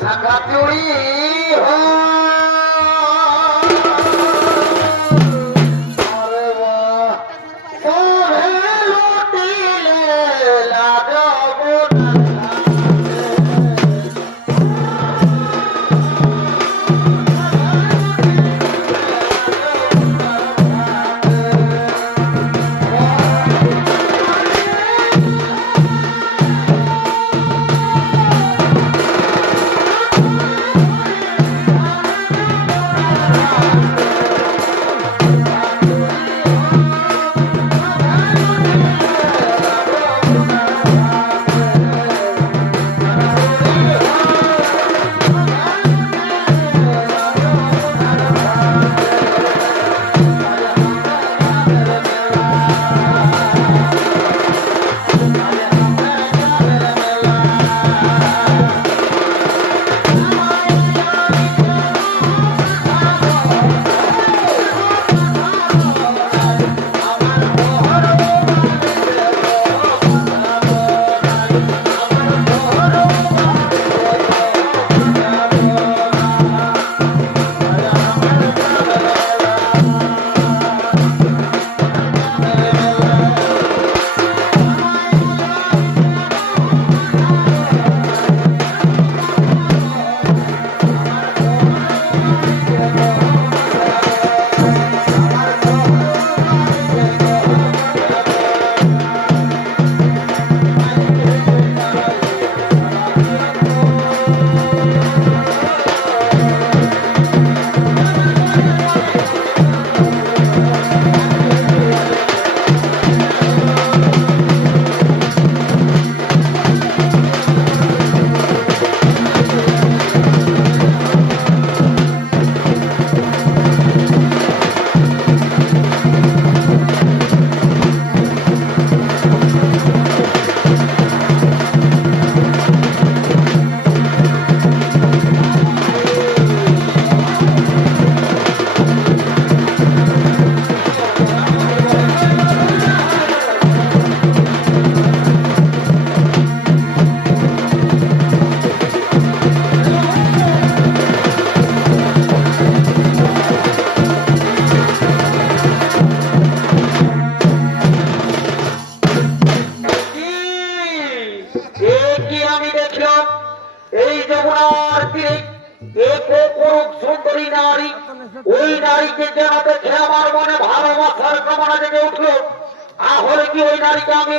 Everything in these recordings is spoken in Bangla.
শাখা চুরি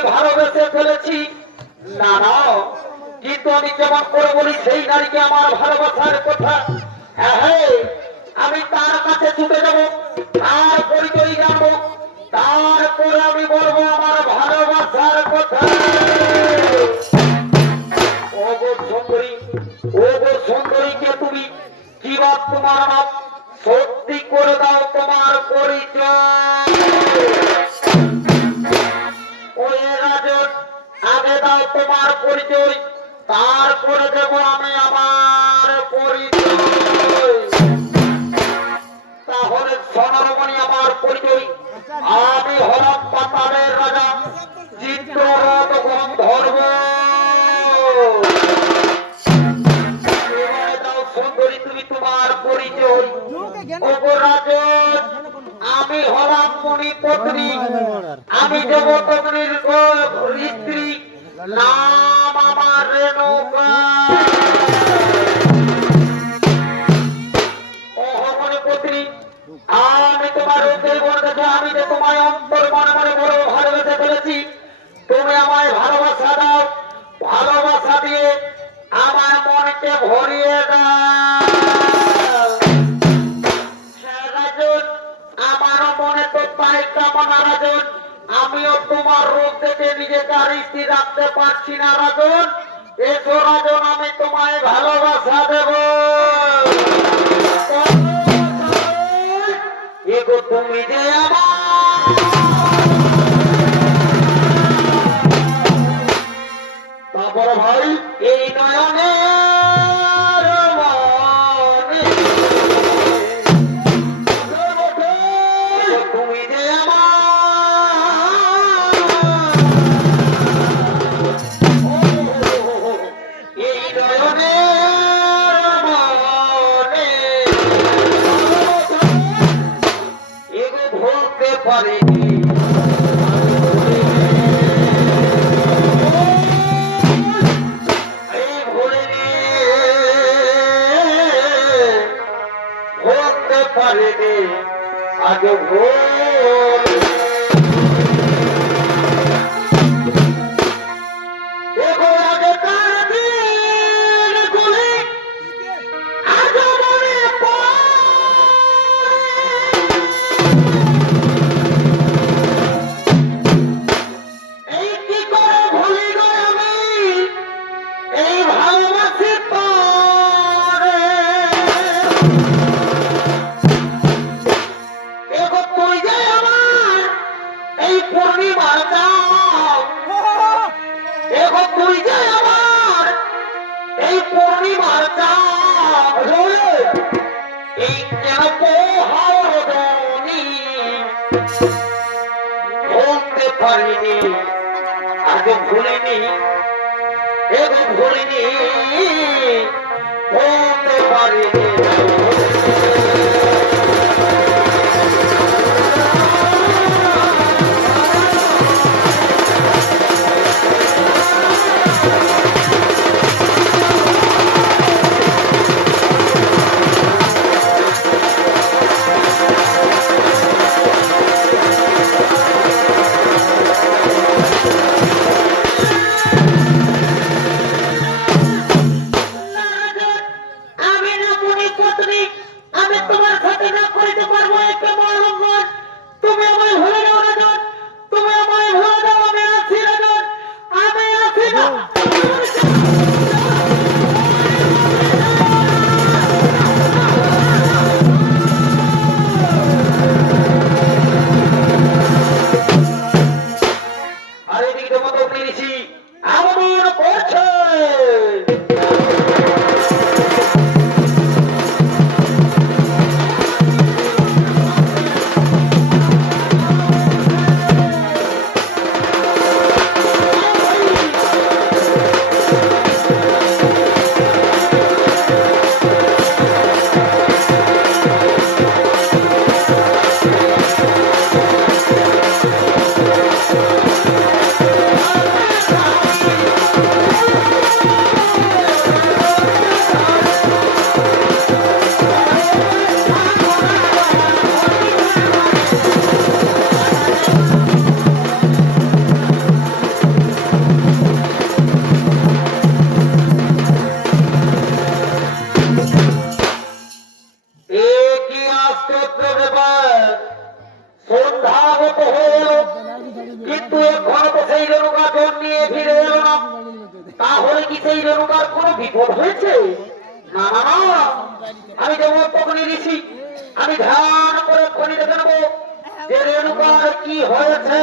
ভালোবেসে ফেলেছি না না কিন্তু আমি যেমন করে বলি সেই নারীকে আমার ভালোবাসার কথা আমি তার কাছে ছুটে যাব তার পরিচয় জানবো তারপরে আমি বলবো আমার ভালোবাসার কথা ওগো সুন্দরী ওগো সুন্দরীকে তুমি কি বাত তোমার নাম সত্যি করে দাও তোমার পরিচয় আগে দাও তোমার পরিচয় তারপরে দেব আমি আমার পরিচয় তাহলে সোনারমণি আমার পরিচয় আমি হলাম পাতালের রাজা চিত্ররথ গন্ধর্ব এবারে দাও সুন্দরী তুমি তোমার পরিচয় ওগো রাজন আমি হলাম মণিপত্নী আমি দেবপত্নীর স্ত্রী নাম আমার রেণুকা মণিপত্নী আমি তোমার হৃদয় বলতেছি আমি যে তোমায় অন্তর মনে মনে বড় ভালোবেসে ফেলেছি তুমি আমায় ভালোবাসা দাও ভালোবাসা দিয়ে আমার মনকে ভরিয়ে দাও আমারও মনে তো তাই কামনা রাজন আমিও তোমার রূপ দেখে নিজেকে আর স্থির রাখতে পারছি না রাজন এসো রাজন আমি তোমায় ভালোবাসা দেব এগো তুমি যে আমার তারপর ভাই এই নয়নে পারিনি আজ ভোর দেখো আগেকার দিনগুলি আজ মনে পড়ে। এই কি করে ভুলি গো আমি এই ভালোবাসি তোরে। দেখো তুই যে আমার এই পূর্ণিমার চাঁদ, দেখো তুই যে আমার এই পূর্ণিমার চাঁদ, এই কেন পোহাও রজনী বলতে পারিনি আজ ভুলিনি এগো ভুলিনি বলতে পারিনি। আমি না মনে পত্নী, আমি তোমার সাথে না করিতে পারবো একটা মহালঙ্ঘন। তুমি আমায় ভুলে যাও রাজন, তুমি আমায় ভুলে যাও, আমি আছি রাজন, আমি আছি না। আর এদিকে তো মতো পেরেছি আমার করছে। কিন্তু এখনো তো সেই রেণুকা জন নিয়ে ফিরে এলো না। তাহলে কি সেই রেণুকার কোনো বিপদ হয়েছে? না না না, আমি যেমন তখনই ঋষি, আমি ধ্যান করে খনি দেখে নেবো যে রেণুকার কি হয়েছে।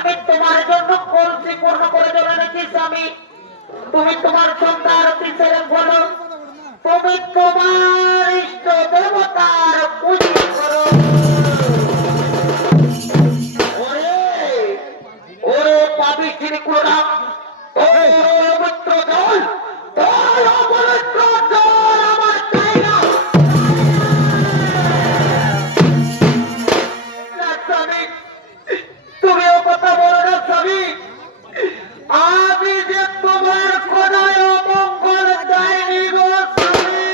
আমি তোমার জন্য কলসি পূর্ণ করে চলে এনেছি স্বামী। তুমি তোমার সন্তান ছেলে বলো, তুমি তোমার ইষ্ট দেবতার পূজা করো। ওরে ওরে পাপিষ্ঠির কুলনা, পবিত্র জল, তোর অপবিত্র জল আমার চাই না। স্বামী তুমিও কথা বলো না স্বামী, আমি যে তোমার কোনায় অমঙ্গল চাইনি গো স্বামী।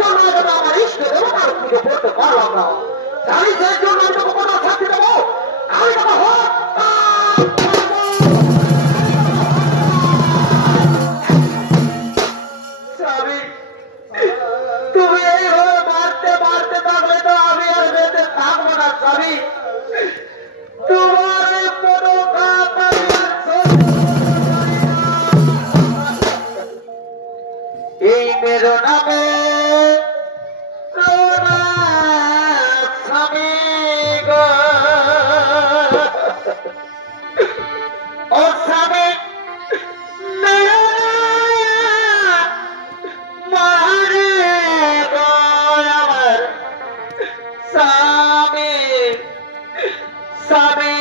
জন্য যেন আমার ইষ্ট দেবতার পুজো করতে পারলাম না, আমি সেই জন্য তোকে কোনো শাস্তি দেবো, আমি তোকে হত্যা করবো। স্বামী, তুমি এইভাবে মারতে মারতে থাকলে তো আমি আর বেঁচে থাকবো না স্বামী। তোমার এই কোনো কথা আমি আর সহ্য করতে পারি না। এই মেরো নামে রোনা স্বামী গো, ও স্বামী মেরো মারে গো আমার স্বামী, স্বামী।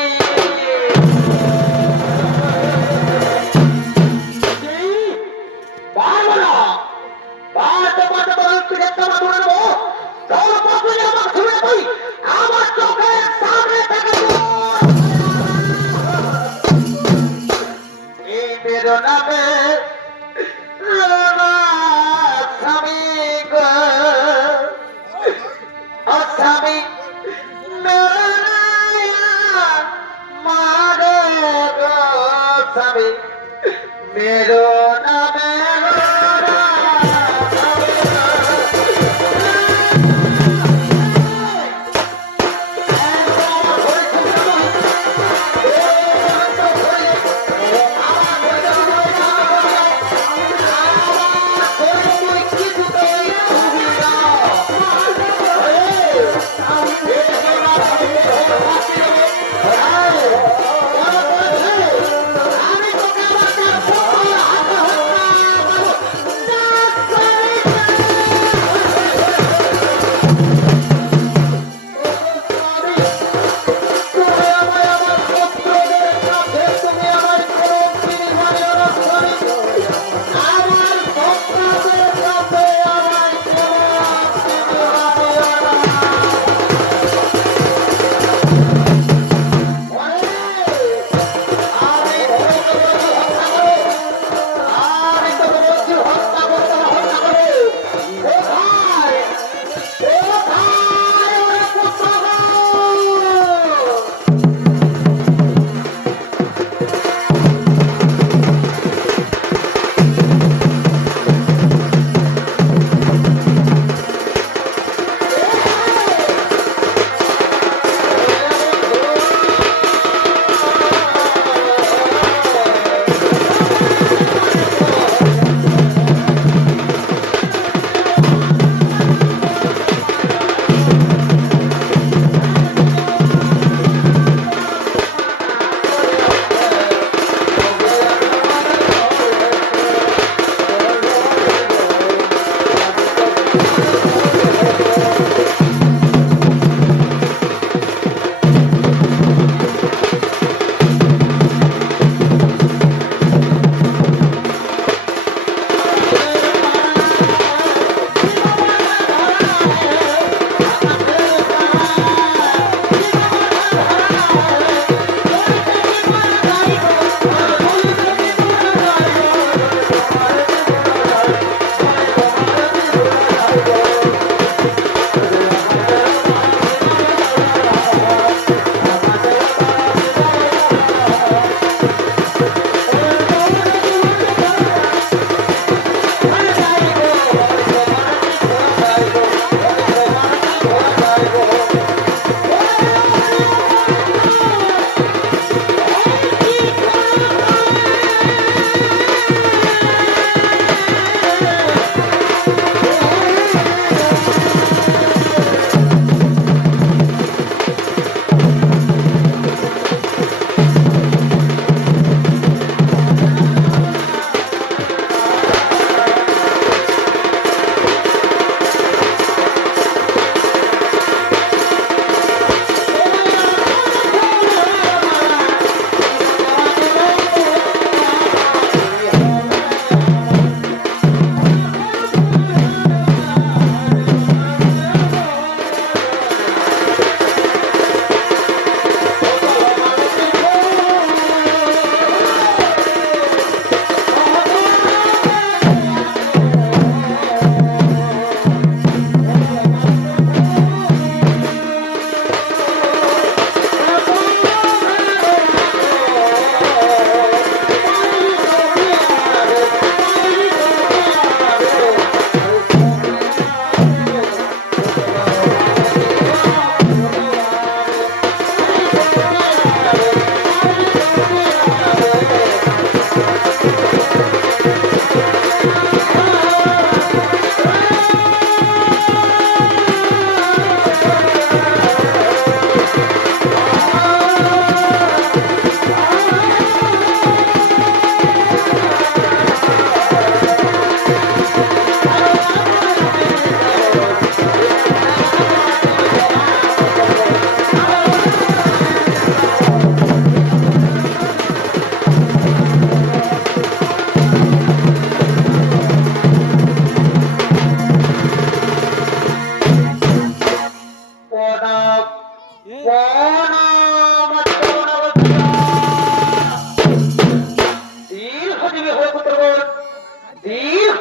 পারবো না, পারতে পারতে তোর পিঠেরটা আমরা ধরে নেবো, তোর পক্ষে আমার ধরে তুই আমার চোখের সামনে থেকে এই বেদনাতে রোনা স্বামী গো, ও স্বামী মারে গো স্বামী মেরো নামে রোনা স্বামী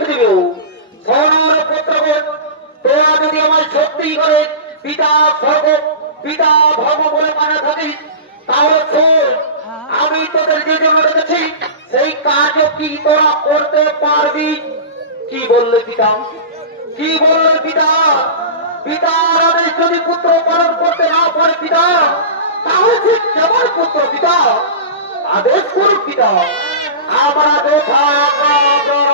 দিব। সোনার পুত্রগণ, তোরা যদি আমার সত্যি করে পিতা ভগ পিতা ভগ বলে মানে থাকি, তাহলে শোন, আমি তোদের যে জন্য রেখেছি সেই কাজও কি তোরা করতে পারবি? কি বললে পিতা? কি বললে পিতা? পিতার আদেশ যদি পুত্র পালন করতে না পারে পিতা, তাহলে ঠিক কেমন পুত্র পিতা? আদেশ করুন পিতা। আমরা যথা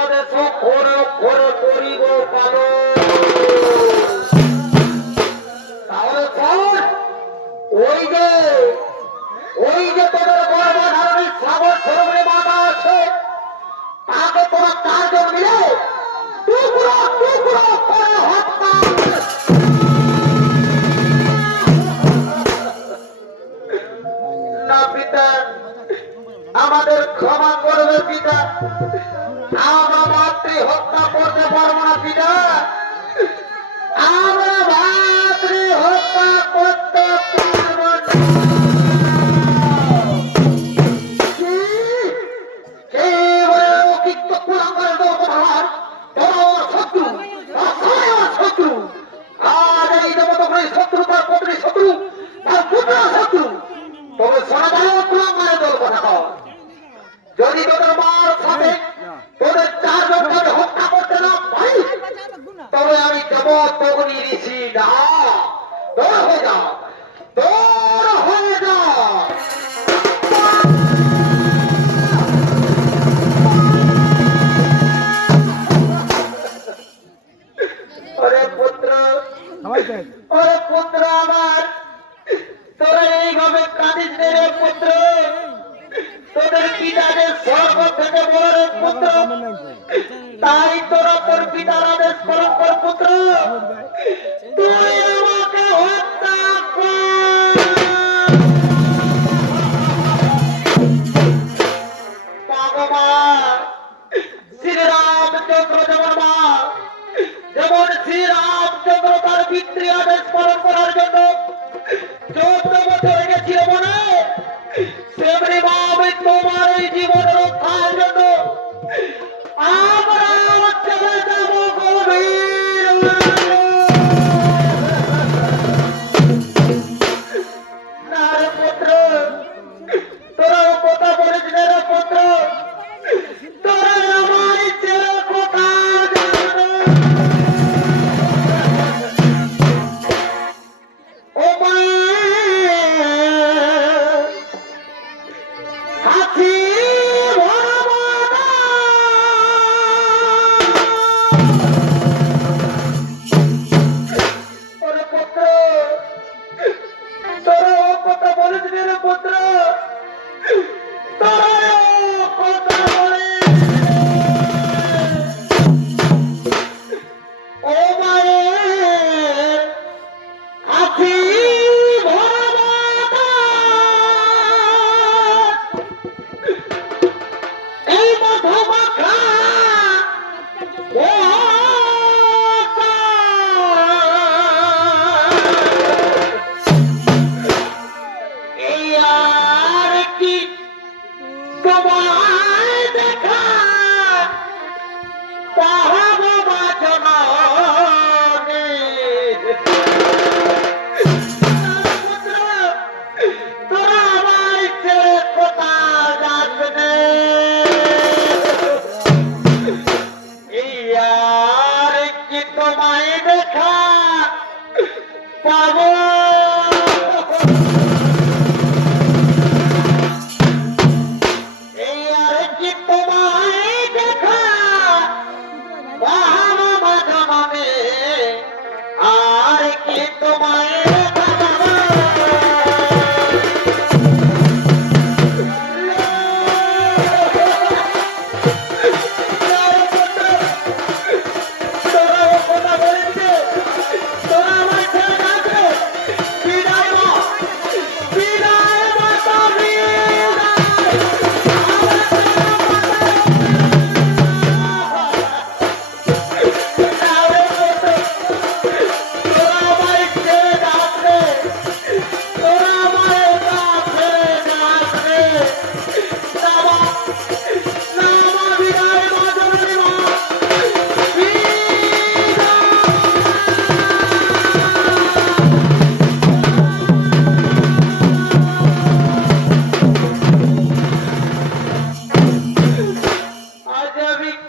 আদেশ করে করে করিব পালন। তাহলে শোন, ওই যে তোদের গর্ভধারণী সাগর সরোবরে মাতা আছে, তাকে তোরা চারজন মিলে টুকরো টুকরো করে হত্যা। না পিতা, আমাদের ক্ষমা করবে পিতা, আমরা মাতৃ হত্যা করতে পারবো না পিতা, আমরা মাতৃ হত্যা করতে পারবো না। যদি তোদের মার সাথে তোদের চারজনকে হত্যা করতে না পারি, তবে আমি জবরদখলি দিছি না। তোর হয়ে যা, তোর হয়ে যা। ওরে পুত্র, ওরে পুত্র আমার, তোরা এইভাবে কাঁদিস রে পুত্র। তোদের পিতাদের স্বর্গ থেকে বড় পুত্র, তাই তোরা তোর পিতার আদেশ পালন কর পুত্র। তুই আমাকে হত্যা কর। ভগবান শ্রীরামচন্দ্র যেমন মা, যেমন শ্রীরামচন্দ্র তার পিতৃ আদেশ পালন করার জন্য 14 বছর গেছিল মনে, সেমনি মা আমি তোমার এই জীবন রক্ষার জন্য আমরা চলে যাব গভীর। না রে পুত্র, তোরাও কথা বলিস না রে পুত্র, তোরা আমার ছেলে কথা জানে। ও মা হাতি পুত্র, তোরা কথা বলিস না রে পুত্র, তোরা কথা বলিস। ও মায়ের হাতি এই মধুমাখা এই আর কি তোমায় দেখা পাহাবো বাজনে। তোরা আমার ছেলে কোথা যাচ্ছে? এই আর কি তোমায় দেখা পাবো? এই আর কি তোমায় দেখা পাবো বাজনে? আর কি তোমায় দেখা পাবো? তোরা কথা বলিস, তোরা আমার ছেলে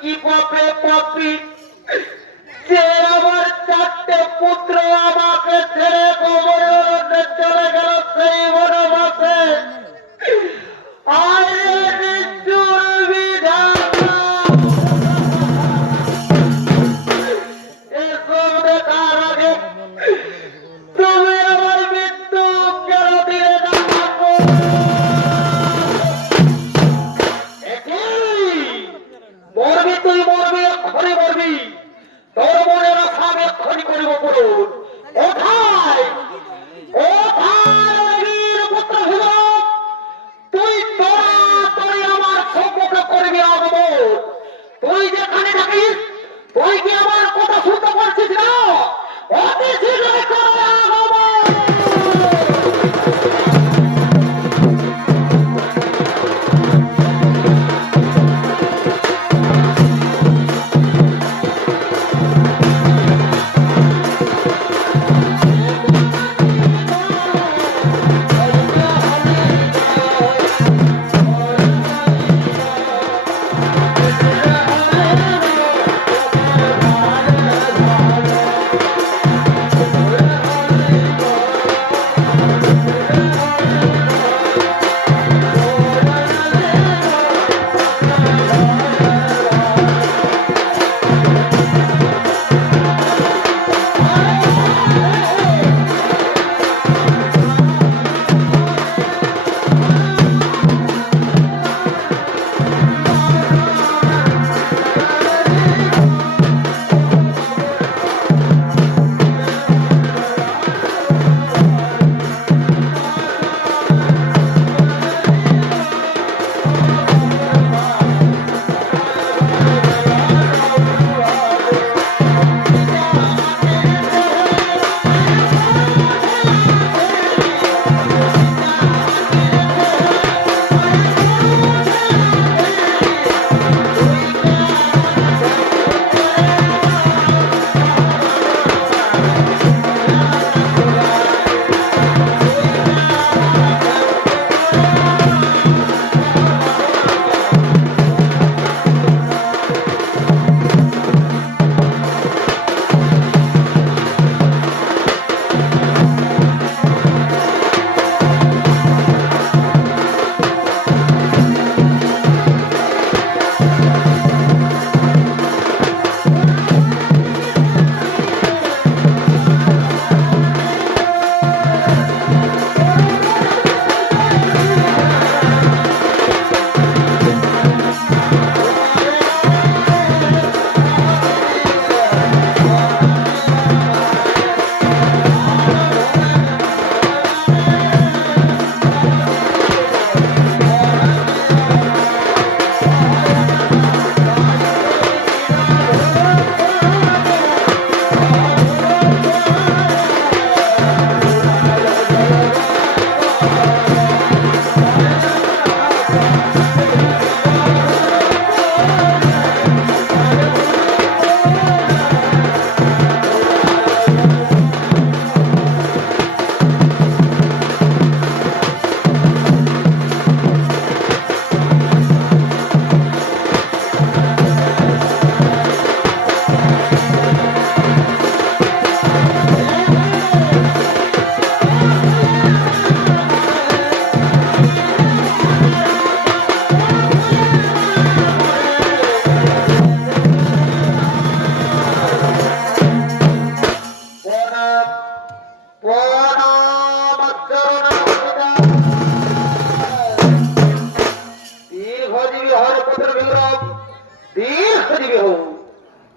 কি পাপে পাপি যে আমার চারটে পুত্র আমাকে ছেড়ে কবরে চলে গেল সেই বনবাসে। আরে নিষ্ঠুর বিধাতা, এসব দেখার আগে তুমি আমার মৃত্যু কেন দিলে না? মরবি তুই, মরবি, এক্ষুনি মরবি। তোর মনের আশা আমি এক্ষুনি করিব পূরণ। কোথায় কোথায় পুত্র ভীম, তুই তোরাতরি আমার সম্মুখে করবি আগমন। তুই যেখানে থাকিস, তুই কি আমার কথা শুনতে পারছিস না? অতি শীঘ্রই কর আগমন।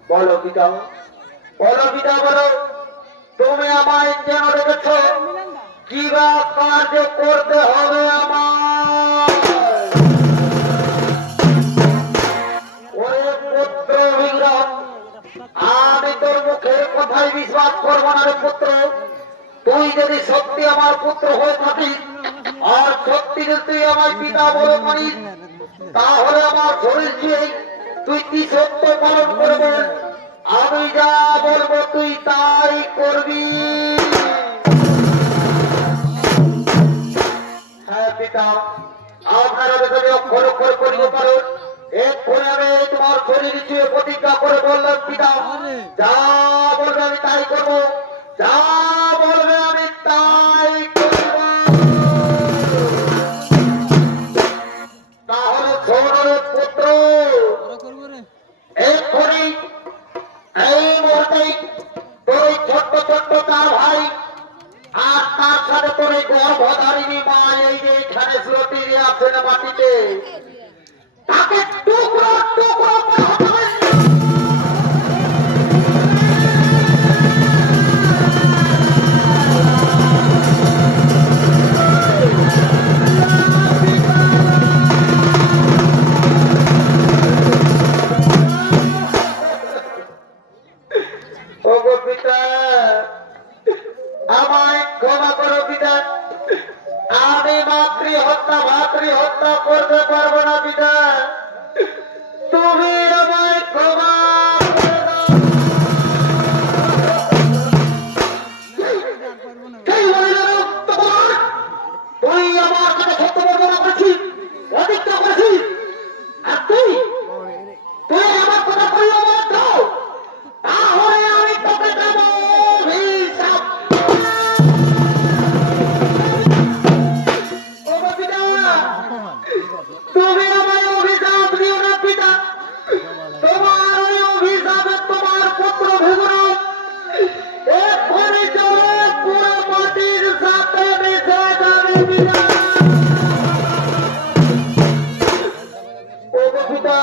বলো পিতা, বলো পিতা, বলো তুমি আমায় যেন রেখেছ, কি বা কার্য করতে হবে আমার? ওরে পুত্র বিগ্রহ, আমি তোর মুখের কথাই বিশ্বাস করবো না রে পুত্র। তুই যদি সত্যি আমার পুত্র হয়ে থাকিস আর সত্যি যদি তুই আমার পিতা বলে মানিস, তাহলে আমার শরীর দিয়ে তুই কি সত্য পালন করবে? আমি যা বলবো তুই তাই করবি। হ্যাঁ পিতা, আপনারা যদি অক্ষর অক্ষর করিতে পারেন এক্ষুনি আমি তোমার শরীর ছুঁয়ে প্রতিজ্ঞা করে বললাম পিতা, যা বলবে আমি তাই করবো, যা বলবে আমি তাই করব। তাহলে শোনের পুত্র, এক্ষুনি এই মুহূর্তে তোর ছোট্ট ছোট্ট চার ভাই আর তার সাথে তোর এই গর্ভধারিণী মা এই যে এখানে শ্রোতি আছেন মাটিতে, তাকে টুকরো টুকরো করে হটাবে। ওগো পিতা, আমায় ক্ষমা করো পিতা, আমি ভাতৃ হত্যা করতে পারবো না পিতা, তুমি আমায় ক্ষমা করে দাও। কে বলিল তোমার? তুই আমার কাছে সত্য বর্ণনা করেছিস, অধিক্রম করেছিস, আর তুই আমার কথা কই আমার দাও, তাহলে আমি তোকে দেব অভিশাপ। ওগো পিতা, তুমি আমায় অভিশাপ দিও না পিতা, তোমার ওই অভিশাপে তোমার পুত্র ভেগুনা এক্ষুনি চলে পুরো মাটির সাথে মিশে যাবে পিতা। ওগো পিতা,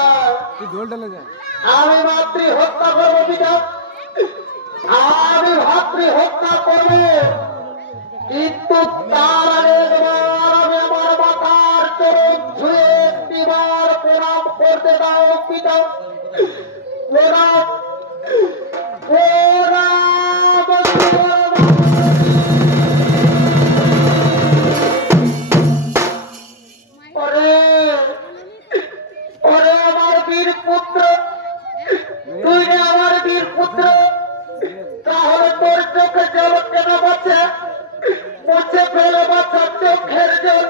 আমি ভাতৃ হত্যা করবো পিতা, আমি ভাতৃ হত্যা করবো, কিন্তু তার আগে আমি আমার মাতার চরণ ছুঁয়ে একটিবার প্রণাম করতে দাও পিতা। প্রণাম প্রণাম প্রণাম। ওরে ওরে আমার বীর পুত্র, তুই যে আমার বীর পুত্র, তাহলে তোর চোখে জল কেন বাচ্চা? মুছে ফেলে বাচ্চা চোখের জল।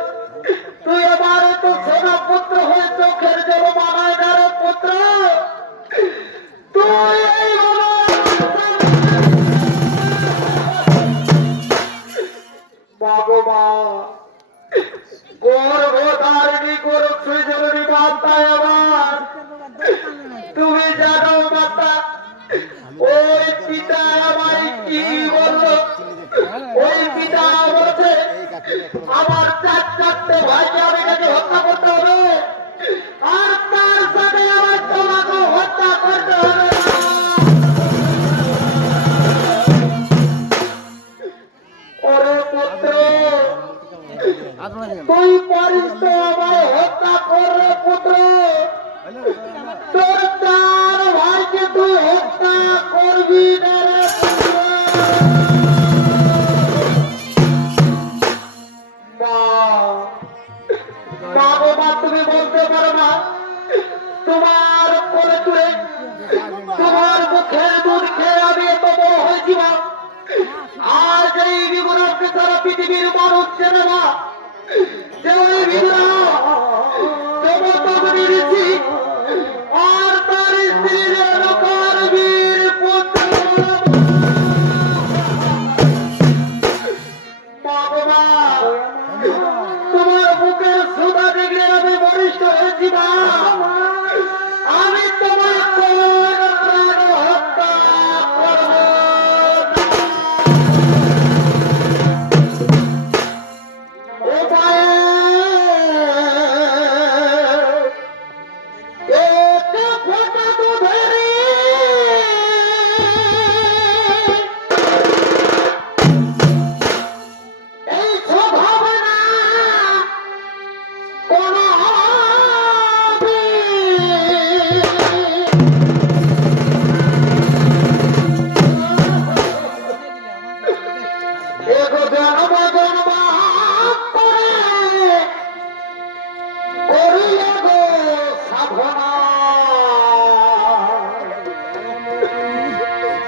তুই আমার তো সোনা পুত্র হয়ে চোখের জল মানায় না রে পুত্র। তুই বাবু মা গর্ভধারিণী গরু সৃজনী মাতায় আমার, তুমি জানো মাতা ওই পিতা আমায় কি বললো? ওই পিতা বলছে আমার চারটে ভাইকে আমি কাছে হত্যা করতে হবে, আর তার সাথে আমার তোমাকে হত্যা করতে হবে। ওরে পুত্র, তুই পারিস তো আমায় হত্যা করে পুত্র, তোর চার ভাইকে তুই হত্যা করবি না রে পুত্র। মা তুমি বলতে পারো না, তোমার কোলে তুলে তোমার মুখের দুধ খেয়ে আমি এত বড় হয়েছি মা, আজ এই বিগুণাকে সারা পৃথিবীর মানুষ চেনে না যে ওই বিগুণা জগৎ ঋষি আর তার স্ত্রী রেণুকার বীর পুত্র। তোমার বুকের সুধা দেখলে আমি বরিষ্ঠ হয়েছি মা, আমি তোমার প্রাণ হত্যা করব।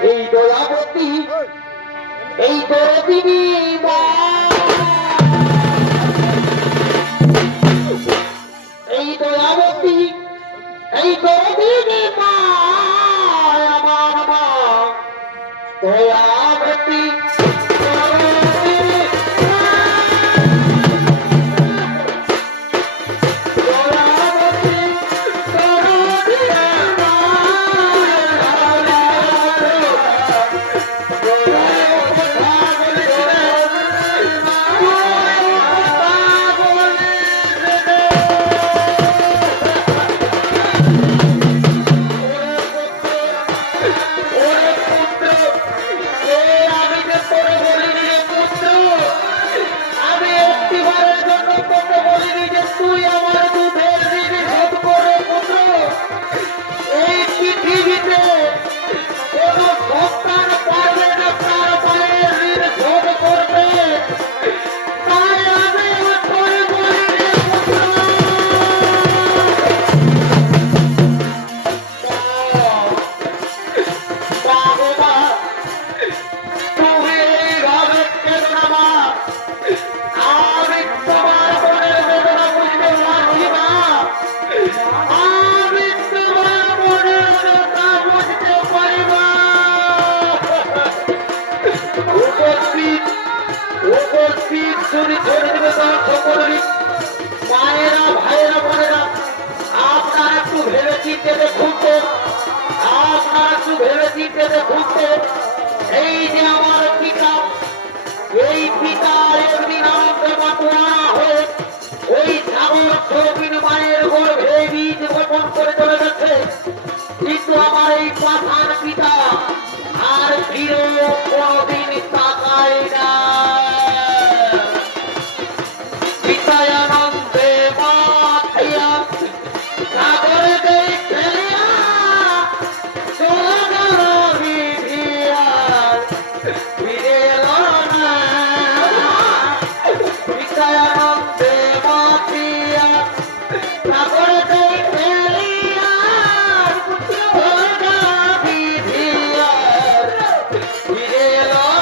এই দয়াবতী, এই দয়াদিনী মা, এই দয়াবতী কোনদিন মা আমার মা দয়াবতী মায়েরা ভাইয়েরা বোনেরা আপনারা একটু ভেবে চিন্তে দেখুন তো আপনারা একটু ভেবে চিন্তে দেখুন তো এই যে আমার পিতা এই পিতা একদিন আমাকে মাতুয়ানা হয়ে ওই সাগর সবিন মায়ের গর্ভে বীজ বপন করে চলে গেছে কিন্তু আমার এই পাঠান পিতা আর ফিরে কোনদিন তাকায় না পিতায়ানন্দে মাতিয়া সাগরে দেই ফেলিয়া সোনার বিধিয়ার ফিরে এলো না পিতায়ানন্দে মাতিয়া সাগরে দেই ফেলিয়া সোনার বিধিয়ার ফিরে এলো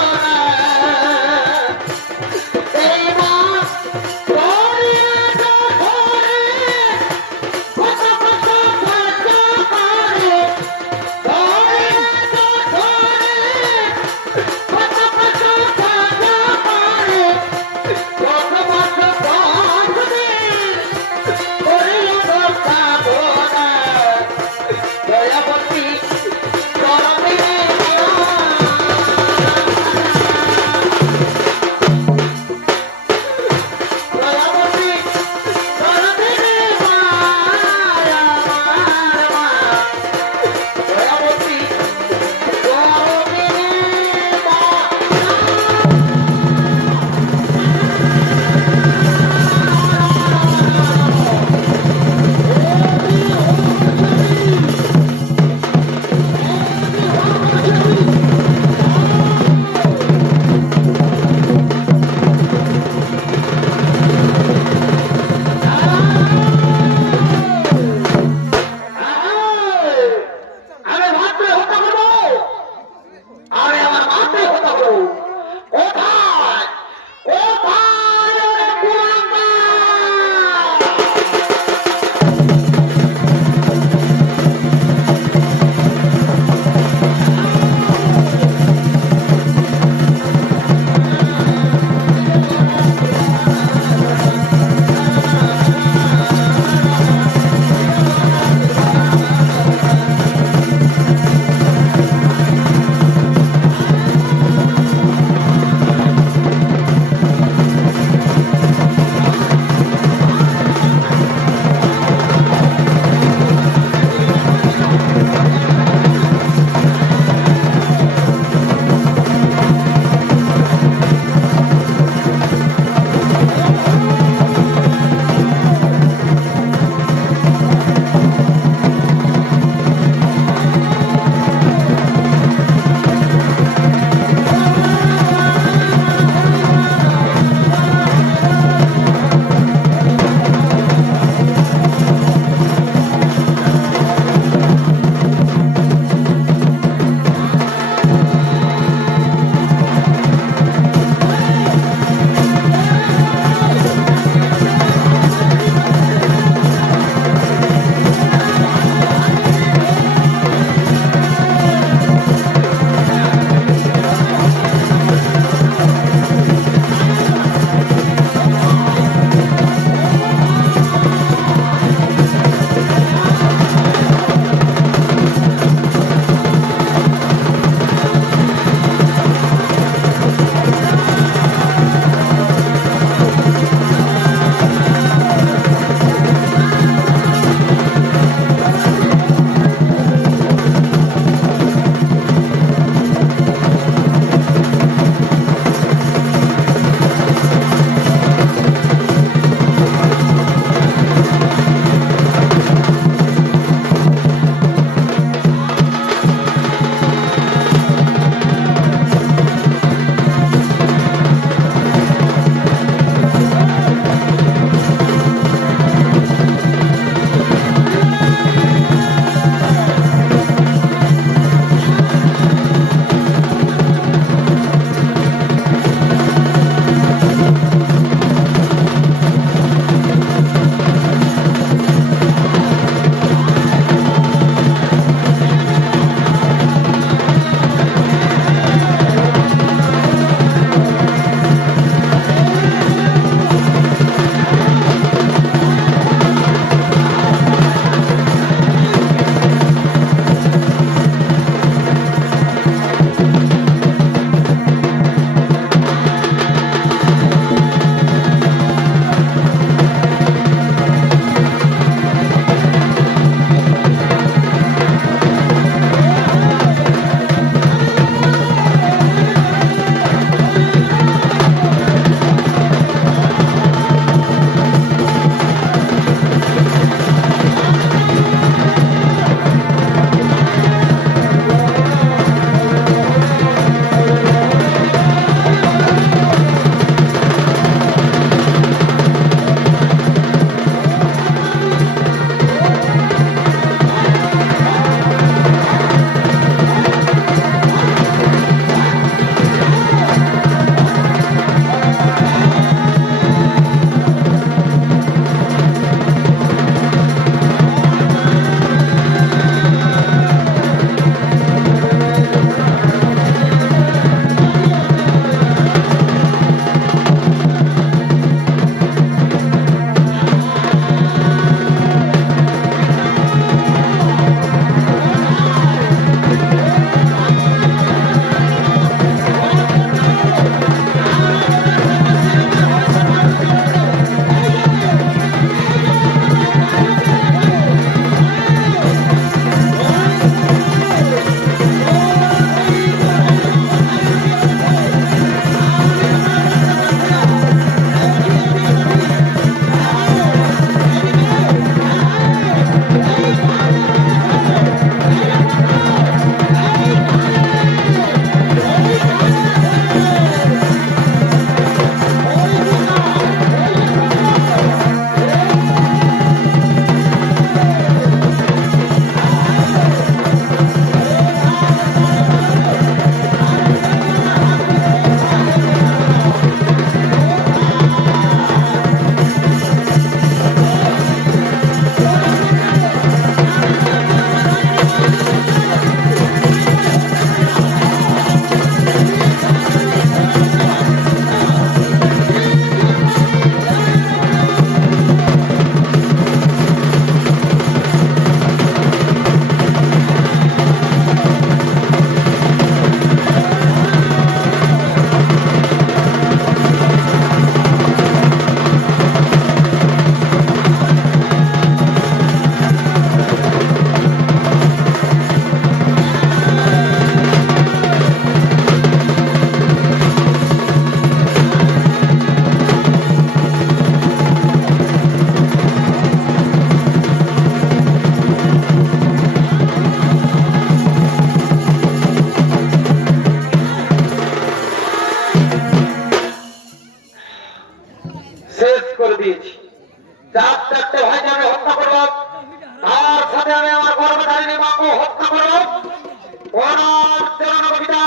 প্রণাম চরণ কবিতা,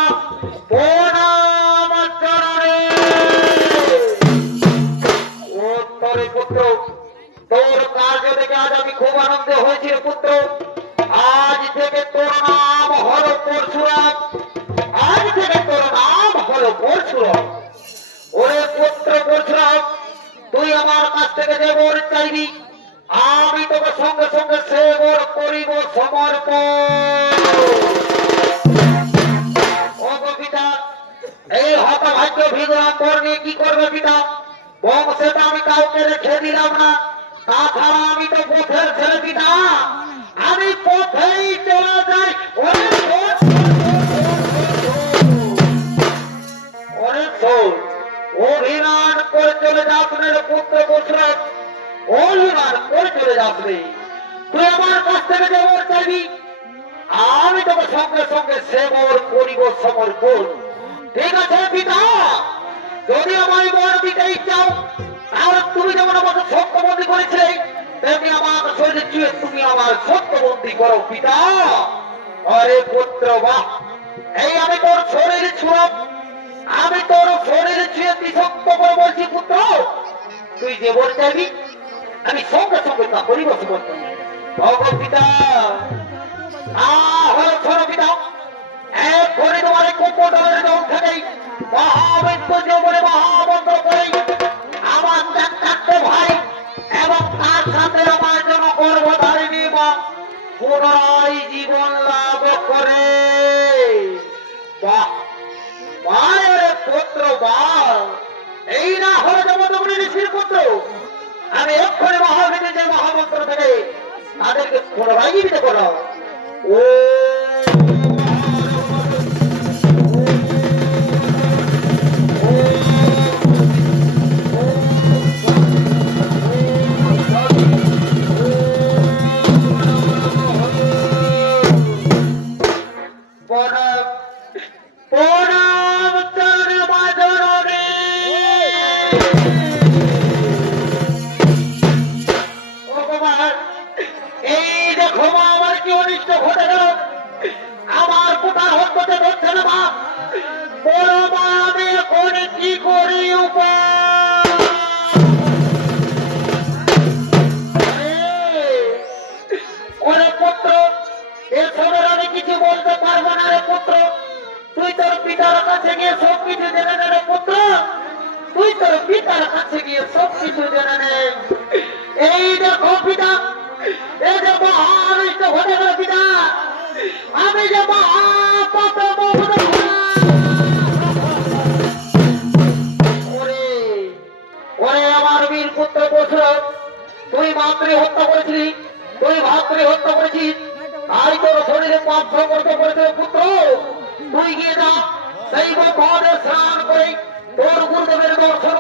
প্রণাম চরণে। ও তোরে পুত্র, তোর কার্য দেখে আজ আমি খুব আনন্দ হয়েছি রে পুত্র। আজ থেকে তোর নাম হলো পরশুরাম, আজ থেকে তোর নাম হলো পরশুরাম। ওরে পুত্র পরশুরাম, তুই আমার কাছ থেকে যে বর চাইবি, আমি তোকে সঙ্গে সঙ্গে সে বর করিব সমর্পণ। ও গো পিতা, এই হতভাগ্য ভিগ্রাম বর নিয়ে কি করবে পিতা? বংশটা আমি কাউকে রেখে দিলাম না, তাছাড়া আমি তো পথের ছেলে পিতা, আমি পথেই চলে যাই। অনেক শোন, অভিমান করে চলে যাস রে পুত্র পরশুরাম, অভিমান করে চলে যাস রে। তুই আমার কাছ থেকে যে বর চাইবি, আমি তোকে সঙ্গে সঙ্গে সে বর করিব সমর্পণ। ঠিক আছে পিতা? যদি আমার বর দিতেই চাও, তাহলে তুমি যেমন আমাকে সত্যবন্দী করেছিলে, তেমনি আমার শরীরে চুয়ে তুমি আমার সত্যবন্দী করো পিতা। আরে পুত্র বাহ, এই আমি তোর শরীরে ছুঁড়ব, আমি তোর শরীরে ছুঁয়ে সত্য করে বলছি পুত্র, তুই যে বল চাইবি আমি সঙ্গে সঙ্গে তা করিব সমর্পণ। ভগব পিতা, হলো ছোট পিতা, এক করে তোমার কুম্ভদলের দল থেকেই মহাবিদ্য জীবনে মহামন্ত্র করে আমার চারটে ভাই এবং তার সাথে আমার জন্য গর্ভধারিণী মা পুনরায় জীবন লাভ করে। বাহ, মায়ের পুত্র বাহ, এই না হলে জমদগ্নি ঋষির পুত্র। আমি এক্ষণে মহাবিদ্য যে মহামন্ত্র থেকে তাদেরকে পুনরায় জীবিত করো। ও আমার কোথার হত্যতে ধরছে না মা, বড় মা আমি এখন কি করি ওরে পুত্র, এসবের আমি কিছু বলতে পারবো না রে পুত্র। তুই তোর পিতার কাছে গিয়ে সব কিছু জেনে নে রে পুত্র, তুই তোর পিতার কাছে গিয়ে সব কিছু জেনে নে। এই দেখো পিতা, এই যে মহাবিষ্ট ঘটে গেল পিতা, আমি যে ওরে আমার বীর পুত্র পরশুরাম, তুই মাতৃ হত্যা করেছিলি, তুই ভাতৃ হত্যা করেছিস, তাই তোর শরীরে পাপ সংগত করেছে পুত্র। তুই গিয়ে যা সেই ঘরে স্নান করে তোর গুরুদেবের দর্শন